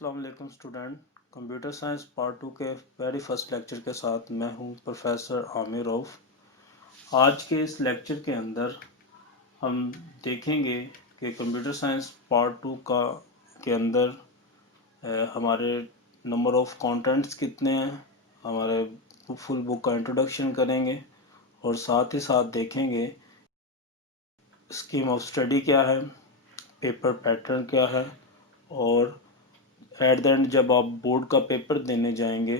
अस्सलाम student. Computer science part 2 के very first lecture के साथ मैं हूं प्रोफेसर आमिर रऊफ। आज के इस लेक्चर के अंदर हम देखेंगे कि कंप्यूटर साइंस पार्ट 2 के अंदर हमारे नंबर ऑफ कंटेंट्स कितने हैं, हमारे फुल बुक का इंट्रोडक्शन करेंगे और साथ ही साथ देखेंगे स्कीम ऑफ स्टडी क्या है, पेपर पैटर्न क्या है और एट द एंड जब आप बोर्ड का पेपर देने जाएंगे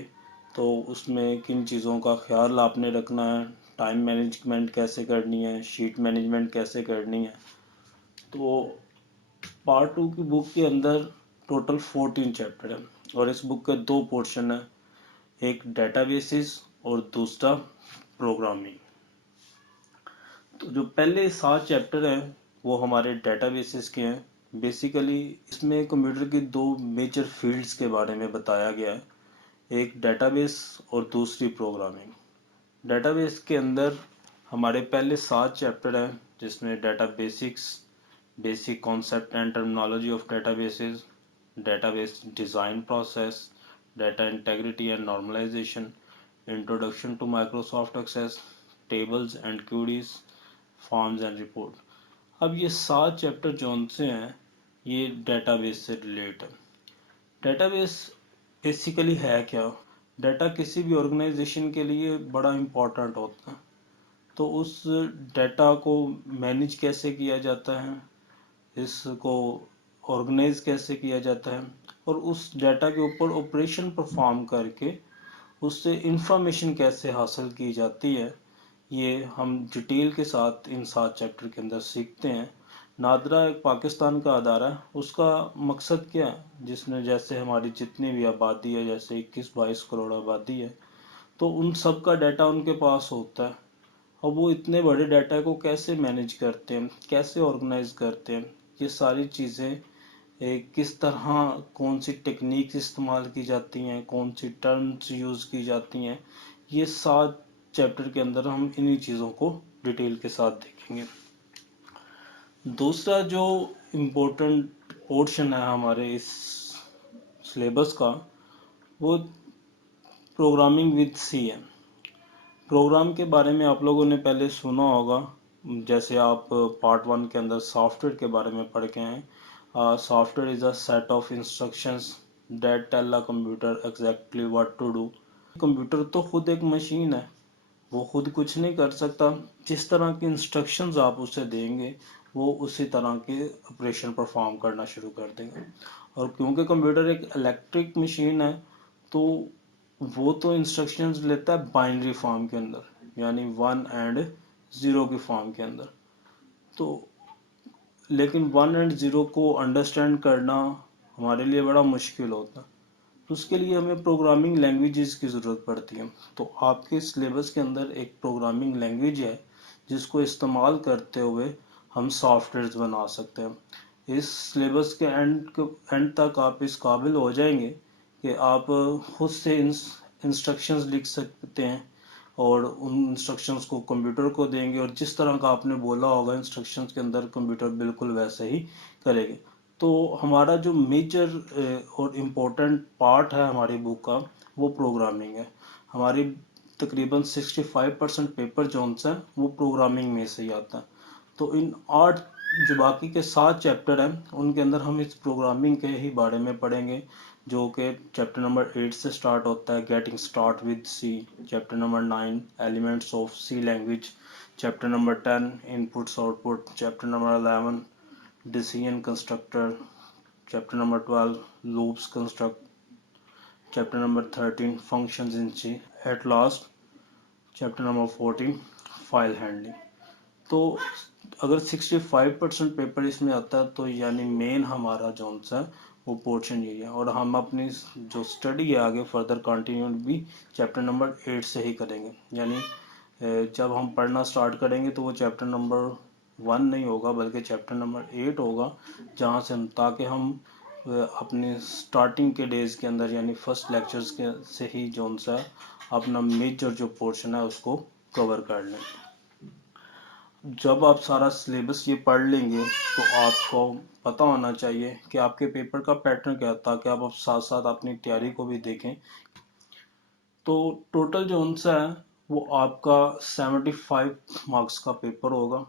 तो उसमें किन चीज़ों का ख्याल आपने रखना है, टाइम मैनेजमेंट कैसे करनी है, शीट मैनेजमेंट कैसे करनी है। तो पार्ट 2 की बुक के अंदर टोटल 14 चैप्टर है और इस बुक के दो पोर्शन है, एक डेटाबेसिस और दूसरा प्रोग्रामिंग। तो जो पहले 7 चैप्टर हैं वो हमारे डेटाबेसिस के हैं। बेसिकली इसमें कंप्यूटर की दो मेजर फील्ड्स के बारे में बताया गया है, एक डेटाबेस और दूसरी प्रोग्रामिंग। डेटाबेस के अंदर हमारे पहले 7 चैप्टर हैं जिसमें data basics, basic concept and terminology of databases, database design process, data integrity and normalization, introduction to Microsoft Access, tables and queries, forms and report. अब ये 7 चैप्टर जौन से हैं ये डेटाबेस से रिलेट है। डेटाबेस बेसिकली है क्या? डाटा किसी भी ऑर्गेनाइजेशन के लिए बड़ा इम्पोर्टेंट होता है। तो उस डाटा को मैनेज कैसे किया जाता है, इसको ऑर्गेनाइज कैसे किया जाता है और उस डाटा के ऊपर ऑपरेशन परफॉर्म करके उससे इंफॉर्मेशन कैसे हासिल की जाती है, ये हम डिटेल के साथ इन 7 चैप्टर के अंदर सीखते हैं। नादरा एक पाकिस्तान का अदारा है, उसका मकसद क्या है, जिसमें जैसे हमारी जितनी भी आबादी है, जैसे 21-22 करोड़ आबादी है, तो उन सब का डाटा उनके पास होता है और वो इतने बड़े डाटा को कैसे मैनेज करते हैं, कैसे ऑर्गेनाइज करते हैं, ये सारी चीज़ें किस तरह कौन सी टेक्निक्स इस्तेमाल की जाती हैं, कौन सी टर्म्स यूज़ की जाती हैं, ये 7 चैप्टर के अंदर हम इन्हीं चीज़ों को डिटेल के साथ देखेंगे। दूसरा जो इम्पोर्टेंट पोर्शन है हमारे इस सिलेबस का वो प्रोग्रामिंग विद सी है। प्रोग्राम के बारे में आप लोगों ने पहले सुना होगा, जैसे आप पार्ट 1 के अंदर सॉफ्टवेयर के बारे में पढ़ के हैं। Software is a set of instructions that tell a computer exactly what to do. Computer तो खुद एक मशीन है, वो खुद कुछ नहीं कर सकता। जिस तरह की इंस्ट्रक्शंस आप उसे देंगे वो उसी तरह के ऑपरेशन परफॉर्म करना शुरू कर देंगे। और क्योंकि कंप्यूटर एक इलेक्ट्रिक मशीन है तो वो तो इंस्ट्रक्शंस लेता है बाइनरी फॉर्म के अंदर, यानी 1 एंड 0 की फॉर्म के अंदर। तो लेकिन 1 एंड 0 को अंडरस्टैंड करना हमारे लिए बड़ा मुश्किल होता है, तो उसके लिए हमें प्रोग्रामिंग लैंग्वेजेस की ज़रूरत पड़ती है। तो आपके सिलेबस के अंदर एक प्रोग्रामिंग लैंग्वेज है जिसको इस्तेमाल करते हुए हम सॉफ्टवेयर बना सकते हैं। इस सिलेबस के एंड तक आप इस काबिल हो जाएंगे कि आप खुद से इंस्ट्रक्शंस लिख सकते हैं और उन इंस्ट्रक्शंस को कंप्यूटर को देंगे और जिस तरह का आपने बोला होगा इंस्ट्रक्शंस के अंदर कंप्यूटर बिल्कुल वैसे ही करेंगे। तो हमारा जो मेजर और इम्पोर्टेंट पार्ट है हमारी बुक का वो प्रोग्रामिंग है। हमारी तकरीबन 65% पेपर जोन है वो प्रोग्रामिंग में से ही आता है। तो इन 8 जो बाकी के 7 चैप्टर हैं उनके अंदर हम इस प्रोग्रामिंग के ही बारे में पढ़ेंगे, जो कि चैप्टर नंबर 8 से स्टार्ट होता है, getting started with C. Chapter number 9 elements of C language. Chapter number 10 inputs output. Chapter number 11 decision constructor. Chapter number 12 loops construct. Chapter number 13 functions in C. At last chapter number 14 file handling. तो अगर 65% paper इसमें आता है तो यानी main हमारा zone सा वो पोर्शन यही है और हम अपनी जो स्टडी है आगे फर्दर कंटिन्यू भी चैप्टर नंबर 8 से ही करेंगे। यानी जब हम पढ़ना स्टार्ट करेंगे तो वो चैप्टर नंबर 1 नहीं होगा बल्कि चैप्टर नंबर 8 होगा, जहाँ से हम ताकि हम अपने स्टार्टिंग के डेज के अंदर यानी फर्स्ट लेक्चर्स के से ही जोन सा अपना मेजर जो पोर्शन है उसको कवर कर लें। जब आप सारा सिलेबस ये पढ़ लेंगे तो आपको पता होना चाहिए कि आपके पेपर का पैटर्न क्या है, ताकि आप साथ साथ अपनी तैयारी को भी देखें। तो टोटल जो आंसर है वो आपका 75 मार्क्स का पेपर होगा।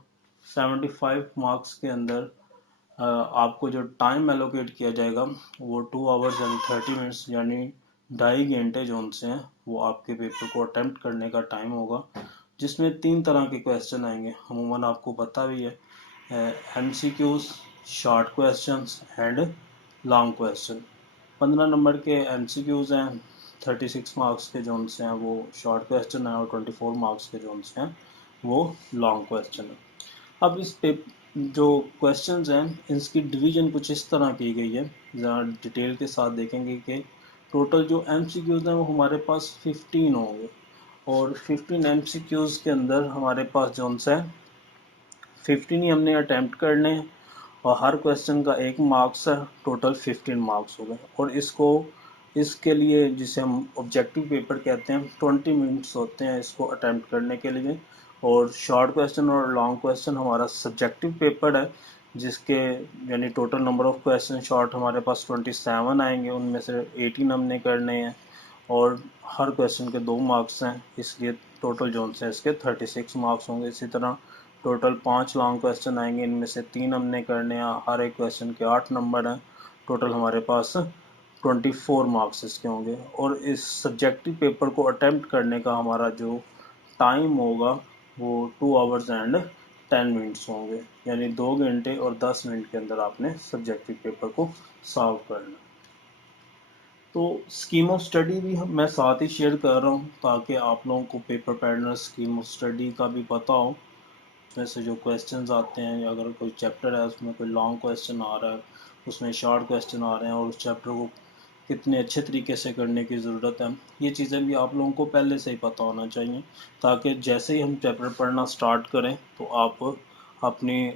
75 मार्क्स के अंदर आपको जो टाइम एलोकेट किया जाएगा वो 2 आवर्स एंड 30 मिनट्स यानी 2.5 घंटे जो उनसे हैं वो आपके पेपर को अटेम्प्ट करने का टाइम होगा, जिसमें 3 तरह के क्वेश्चन आएंगे। अमूमन आपको पता भी है, MCQs, short questions and long question. 15 number के MCQs हैं, 36 मार्क्स के जो उनसे हैं वो शॉर्ट क्वेश्चन है, और 24 मार्क्स के जो उनसे हैं वो लॉन्ग क्वेश्चन है। अब इस जो क्वेश्चंस हैं इसकी डिवीजन कुछ इस तरह की गई है, ज़रा डिटेल के साथ देखेंगे कि टोटल जो MCQs हैं वो हमारे पास 15 होंगे, और 15 MCQs के अंदर हमारे पास जो है 15 ही हमने अटैम्प्ट करने हैं, और हर क्वेश्चन का 1 मार्क्स है, टोटल 15 मार्क्स हो गए। और इसके लिए जिसे हम ऑब्जेक्टिव पेपर कहते हैं 20 मिनट्स होते हैं इसको अटैम्प्ट करने के लिए। और शॉर्ट क्वेश्चन और लॉन्ग क्वेश्चन हमारा सब्जेक्टिव पेपर है, जिसके यानी total number of question short हमारे पास 27 आएंगे, उनमें से 18 हमने करने हैं, और हर क्वेश्चन के 2 मार्क्स हैं, इसलिए टोटल जो है इसके 36 मार्क्स होंगे। इसी तरह टोटल 5 लॉन्ग क्वेश्चन आएंगे, इनमें से 3 हमने करने हैं, हर एक क्वेश्चन के 8 नंबर हैं, टोटल हमारे पास 24 मार्क्स इसके होंगे। और इस सब्जेक्टिव पेपर को अटेम्प्ट करने का हमारा जो टाइम होगा वो 2 आवर्स एंड 10 मिनट्स होंगे, यानी 2 घंटे और 10 मिनट के अंदर आपने सब्जेक्टिव पेपर को सॉल्व करना। तो स्कीम ऑफ स्टडी भी मैं साथ ही शेयर कर रहा हूँ, ताकि आप लोगों को paper pattern scheme of study का भी पता हो। उसमें से जो क्वेश्चंस आते हैं, अगर कोई चैप्टर है उसमें कोई लॉन्ग क्वेश्चन आ रहा है, उसमें शॉर्ट क्वेश्चन आ रहे हैं, और उस चैप्टर को कितने अच्छे तरीके से करने की ज़रूरत है, ये चीज़ें भी आप लोगों को पहले से ही पता होना चाहिए, ताकि जैसे ही हम चैप्टर पढ़ना स्टार्ट करें तो आप अपनी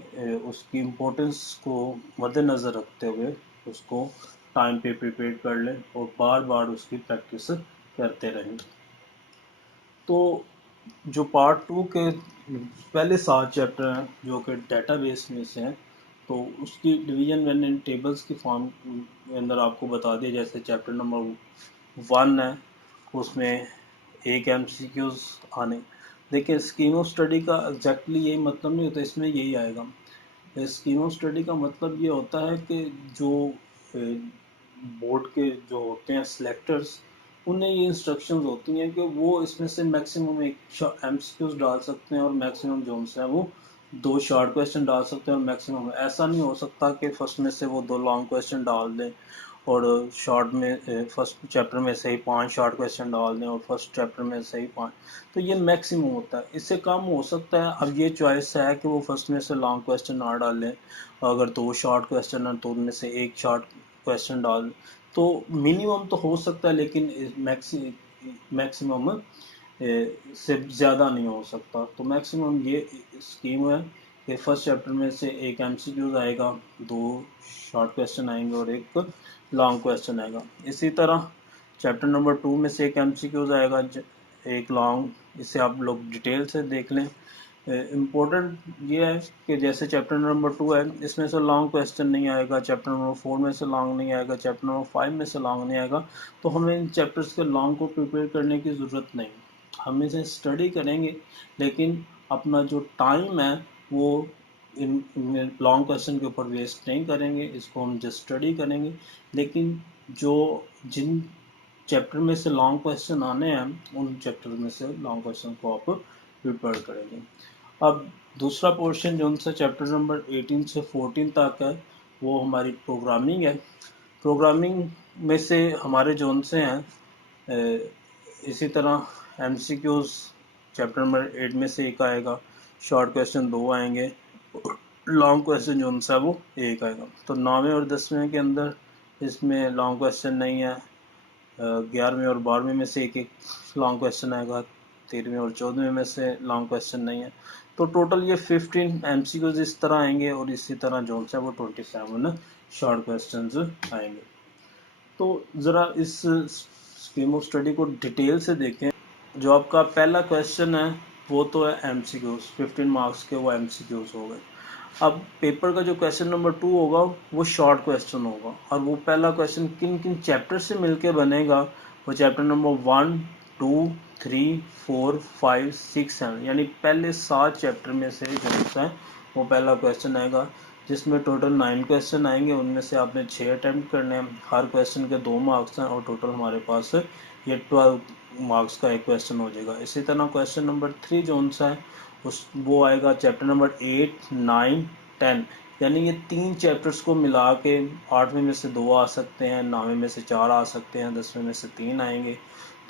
उसकी इम्पोर्टेंस को मद्देनज़र रखते हुए उसको टाइम पे प्रिपेयर कर लें और बार बार उसकी प्रैक्टिस करते रहें। तो जो पार्ट 2 के पहले 7 चैप्टर हैं जो कि डेटाबेस में से हैं, तो उसकी डिवीज़न मैंने टेबल्स की फॉर्म के अंदर आपको बता दिया। जैसे चैप्टर नंबर 1 है, उसमें एक MCQs आने। देखिए, स्कीम ऑफ स्टडी का एग्जैक्टली यही मतलब नहीं होता, इसमें यही आएगा। स्कीम ऑफ स्टडी का मतलब ये होता है कि जो बोर्ड के जो होते हैं सिलेक्टर्स, उन्हें ये इंस्ट्रक्शंस होती हैं कि वो इसमें से मैक्सिमम एक MCQs डाल सकते हैं, और मैक्सिमम जो है वो 2 शॉर्ट क्वेश्चन डाल सकते हैं, और मैक्सिमम ऐसा नहीं हो सकता कि फर्स्ट में से वो 2 लॉन्ग क्वेश्चन डाल दें, और शॉर्ट में फर्स्ट चैप्टर में से ही 5 शॉर्ट क्वेश्चन डाल दें, और फर्स्ट चैप्टर में से ही 5। तो ये मैक्सिमम होता है, इससे कम हो सकता है। अब ये चॉइस है कि वो फर्स्ट में से लॉन्ग क्वेश्चन ना डालें, अगर 2 शॉर्ट क्वेश्चन है तो उनमें से एक शॉर्ट क्वेश्चन डाल। तो मिनिमम तो हो सकता है, लेकिन मैक्सिमम से ज़्यादा नहीं हो सकता। तो मैक्सिमम ये स्कीम है कि फर्स्ट चैप्टर में से एक MCQ आएगा, 2 शॉर्ट क्वेश्चन आएंगे और एक लॉन्ग क्वेश्चन आएगा। इसी तरह चैप्टर नंबर 2 में से एक MCQ आएगा, एक लॉन्ग। इसे आप लोग डिटेल से देख लें। इम्पोर्टेंट ये है कि जैसे चैप्टर नंबर 2 है, इसमें से लॉन्ग क्वेश्चन नहीं आएगा, चैप्टर नंबर 4 में से लॉन्ग नहीं आएगा, चैप्टर नंबर 5 में से लॉन्ग नहीं आएगा। तो हमें इन चैप्टर्स के लॉन्ग को प्रिपेयर करने की ज़रूरत नहीं, हम इसे स्टडी करेंगे, लेकिन अपना जो टाइम है वो इन लॉन्ग क्वेश्चन के ऊपर वेस्ट नहीं करेंगे, इसको हम जस्ट स्टडी करेंगे। लेकिन जिन चैप्टर में से लॉन्ग क्वेश्चन आने हैं, उन चैप्टर में से लॉन्ग क्वेश्चन को आप प्रिपेयर करेंगे। अब दूसरा पोर्शन जो उनसे चैप्टर नंबर 18 से 14 तक है, वो हमारी प्रोग्रामिंग है। प्रोग्रामिंग में से हमारे जो उनसे हैं, इसी तरह MCQs चैप्टर नंबर 8 में से एक आएगा, शॉर्ट क्वेश्चन 2 आएंगे, लॉन्ग क्वेश्चन जो उनसे वो एक आएगा। तो 9वें और 10वें के अंदर इसमें लॉन्ग क्वेश्चन नहीं है। 11वें और 12वें में से एक एक लॉन्ग क्वेश्चन आएगा, 13वें और 14वें में से लॉन्ग क्वेश्चन नहीं है। तो टोटल ये 15 MCQs इस तरह आएंगे, और इसी तरह जो है वो 27 शॉर्ट क्वेश्चंस आएंगे। तो ज़रा इस स्कीम ऑफ स्टडी को डिटेल से देखें। जो आपका पहला क्वेश्चन है वो तो है MCQs, 15 मार्क्स के वो MCQs हो गए। अब पेपर का जो क्वेश्चन नंबर 2 होगा वो शॉर्ट क्वेश्चन होगा, और वो पहला क्वेश्चन किन किन चैप्टर से मिलके बनेगा, वो चैप्टर नंबर 1, 2, 3, 4, 5, 6, 7 यानी पहले 7 चैप्टर में से जो है वो पहला क्वेश्चन आएगा, जिसमें टोटल 9 क्वेश्चन आएंगे। उनमें से आपने 6 अटैम्प्ट करने हैं, हर क्वेश्चन के 2 मार्क्स हैं, और टोटल हमारे पास ये 12 मार्क्स का एक क्वेश्चन हो जाएगा। इसी तरह क्वेश्चन नंबर 3 जो सा है वो आएगा चैप्टर नंबर 8, 9, 10 यानी ये 3 चैप्टर्स को मिला के 8वें में से 2 आ सकते हैं, 9वें में से 4 आ सकते हैं, 10वें में से 3 आएंगे।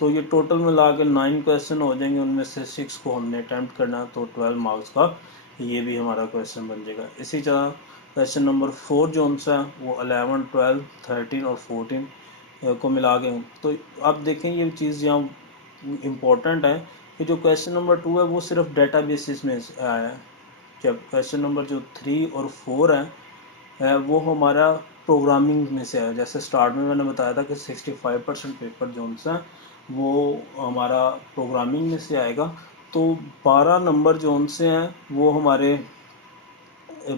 तो ये टोटल मिला के 9 क्वेश्चन हो जाएंगे, उनमें से 6 को हमने अटैम्प्ट करना है, तो 12 मार्क्स का ये भी हमारा क्वेश्चन बन जाएगा। इसी तरह क्वेश्चन नंबर 4 जो सा है वो 11, 12, 13 और 14 को मिला के। तो आप देखें ये चीज़ यहाँ इम्पोर्टेंट है कि जो क्वेश्चन नंबर 2 है वो सिर्फ डेटा बेसिस में आया है, जब क्वेश्चन नंबर जो 3 और 4 है वो हमारा प्रोग्रामिंग में से है। जैसे स्टार्ट में मैंने बताया था कि 65% पेपर जो सा वो हमारा प्रोग्रामिंग में से आएगा। तो 12 नंबर जो से हैं वो हमारे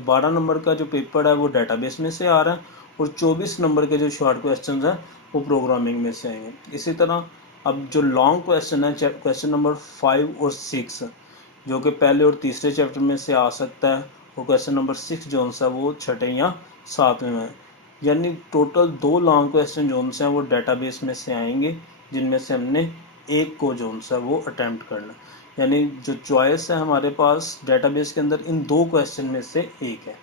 12 नंबर का जो पेपर है वो डेटाबेस में से आ रहा है, और 24 नंबर के जो शॉर्ट क्वेश्चन हैं वो प्रोग्रामिंग में से आएंगे। इसी तरह अब जो लॉन्ग क्वेश्चन है, क्वेश्चन नंबर 5 और 6 जो कि पहले और तीसरे चैप्टर में से आ सकता है, और क्वेश्चन नंबर 6 जो सा वो छठे या 7वें में है। यानी टोटल 2 लॉन्ग क्वेश्चन जो हैं वो डेटाबेस में से आएंगे, जिनमें से हमने एक को जो सा वो अटैम्प्ट करना, यानी जो चॉइस है हमारे पास डेटाबेस के अंदर इन 2 क्वेश्चन में से एक है।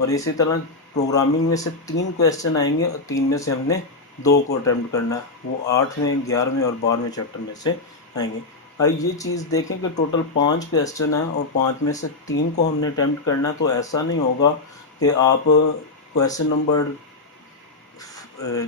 और इसी तरह प्रोग्रामिंग में से 3 क्वेश्चन आएंगे, और 3 में से हमने 2 को अटैम्प्ट करना है, वो 8वें, 11वें और 12वें चैप्टर में से आएंगे। अब ये चीज़ देखें कि टोटल 5 क्वेश्चन है, और 5 में से 3 को हमने अटैम्प्ट करना है। तो ऐसा नहीं होगा कि आप क्वेश्चन नंबर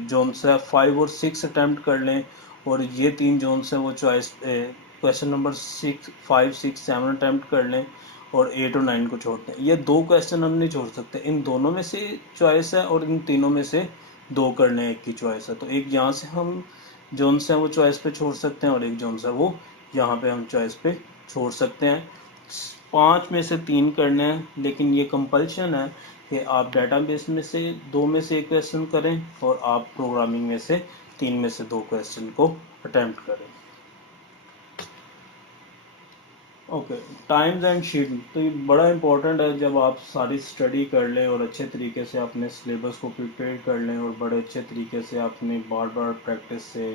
जोन से 5 और 6 अटैम्प्ट कर लें, और ये 3 जोन से वो चॉइस क्वेश्चन नंबर 6, 5, 6, 7 अटैम्प्ट कर लें, और 8 और 9 को छोड़ दें। ये 2 क्वेश्चन हम नहीं छोड़ सकते, इन दोनों में से चॉइस है, और इन तीनों में से 2 कर लें, एक की चॉइस है। तो एक यहाँ से हम जोन से वो चॉइस पे छोड़ सकते हैं, और एक जोन से वो यहाँ पे हम चॉइस पे छोड़ सकते हैं। 5 में से 3 करने हैं, लेकिन ये कंपल्शन है कि आप डेटाबेस में से 2 में से 1 क्वेश्चन करें, और आप प्रोग्रामिंग में से 3 में से 2 क्वेश्चन को अटेम्प्ट करें। ओके, टाइम्स एंड शीट तो ये बड़ा इंपॉर्टेंट है। जब आप सारी स्टडी कर लें और अच्छे तरीके से अपने सिलेबस को प्रिपेयर कर लें, और बड़े अच्छे तरीके से अपने बार बार प्रैक्टिस से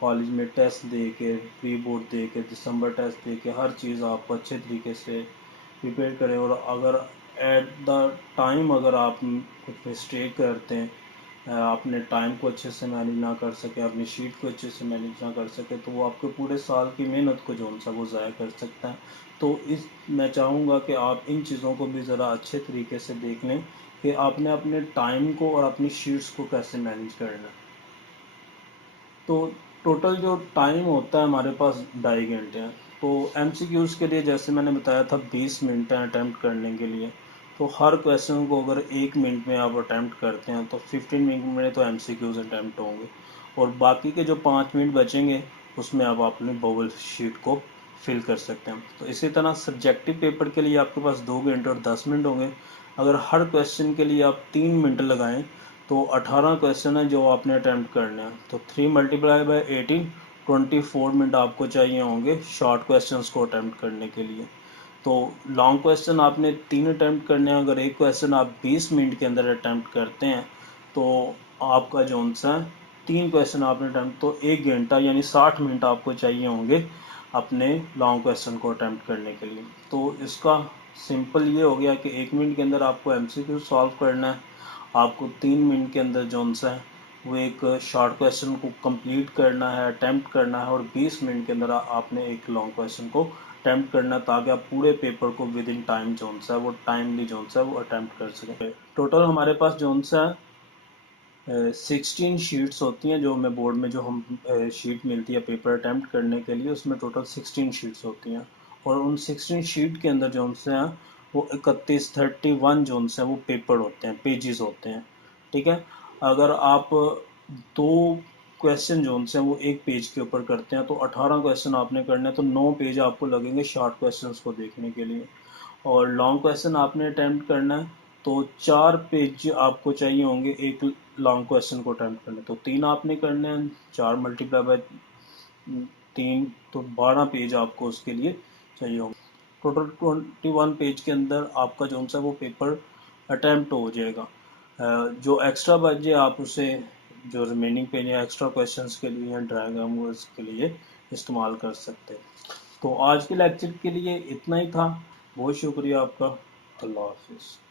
कॉलेज में टेस्ट दे के, प्री बोर्ड दे के, दिसंबर टेस्ट दे के, हर चीज़ आप अच्छे तरीके से प्रिपेयर करें। और अगर एट द टाइम अगर आप कुछ मिस्टेक करते हैं, अपने टाइम को अच्छे से मैनेज ना कर सके, अपनी शीट को अच्छे से मैनेज ना कर सके, तो वो आपके पूरे साल की मेहनत को जो सा वो ज़ाया कर सकता है। तो मैं चाहूँगा कि आप इन चीज़ों को भी ज़रा अच्छे तरीके से देख लें कि आपने अपने टाइम को और अपनी शीट्स को कैसे मैनेज करना है। तो टोटल जो टाइम होता है हमारे पास 2.5 घंटे हैं। तो MCQs के लिए जैसे मैंने बताया था 20 मिनट हैं अटैम्प्ट करने के लिए। तो हर क्वेश्चन को अगर 1 मिनट में आप अटैम्प्ट करते हैं तो 15 मिनट में तो MCQs अटैम्प्ट होंगे, और बाकी के जो 5 मिनट बचेंगे उसमें आप अपनी बबल शीट को फिल कर सकते हैं। तो इसी तरह सब्जेक्टिव पेपर के लिए आपके पास 2 घंटे और 10 मिनट होंगे। अगर हर क्वेश्चन के लिए आप 3 मिनट लगाएं तो 18 क्वेश्चन है जो आपने अटैम्प्ट करने हैं। तो 3 मल्टीप्लाई बाई 18, 24 मिनट आपको चाहिए होंगे शॉर्ट क्वेश्चंस को अटैम्प्ट करने के लिए। तो लॉन्ग क्वेश्चन आपने 3 अटैम्प्ट करने हैं। अगर एक क्वेश्चन आप 20 मिनट के अंदर अटैम्प्ट करते हैं तो आपका जो सा 3 क्वेश्चन आपने अटैम्प्ट, तो 1 घंटा यानी 60 मिनट आपको चाहिए होंगे अपने लॉन्ग क्वेश्चन को अटैम्प्ट करने के लिए। तो इसका सिंपल ये हो गया कि 1 मिनट के अंदर आपको MCQ सॉल्व करना है, आपको 3 मिनट के अंदर जो सा है वो एक शॉर्ट क्वेश्चन को कंप्लीट करना है, अटैम्प्ट करना है, और 20 मिनट के अंदर आपने एक लॉन्ग क्वेश्चन को अटैम्प्ट करना है, ताकि आप पूरे पेपर को विद इन टाइम जो सा है वो टाइमली जो सा है वो अटैम्प्ट कर सकें। टोटल हमारे पास जो सा है 16 शीट्स होती हैं, जो हमें बोर्ड में जो हम शीट मिलती है पेपर अटैम्प्ट करने के लिए, उसमें टोटल 16 शीट्स होती हैं। और उन 16 शीट के अंदर जो से हैं वो 31 जो से हैं वो पेपर होते हैं, पेजेस होते हैं। ठीक है, अगर आप 2 क्वेश्चन जो उनसे वो एक पेज के ऊपर करते हैं, तो 18 क्वेश्चन आपने करने हैं, तो 9 पेज आपको लगेंगे शॉर्ट क्वेश्चंस को देखने के लिए। और लॉन्ग क्वेश्चन आपने अटैम्प्ट करना है तो 4 पेज आपको चाहिए होंगे एक लॉन्ग क्वेश्चन को अटैम्प्ट करने, तो 3 आपने करने हैं, 4 मल्टीप्लाई बाय 3 तो 12 पेज आपको उसके लिए चाहिए होंगे। टोटल 21 पेज के अंदर आपका जो सा वो पेपर अटैम्प्ट हो जाएगा। जो एक्स्ट्रा बचे आप उसे जो रिमेनिंग पेज है एक्स्ट्रा क्वेश्चंस के लिए या डायग्राम्स के लिए इस्तेमाल कर सकते हैं। तो आज के लेक्चर के लिए इतना ही था। बहुत शुक्रिया आपका। अल्लाह हाफिज़।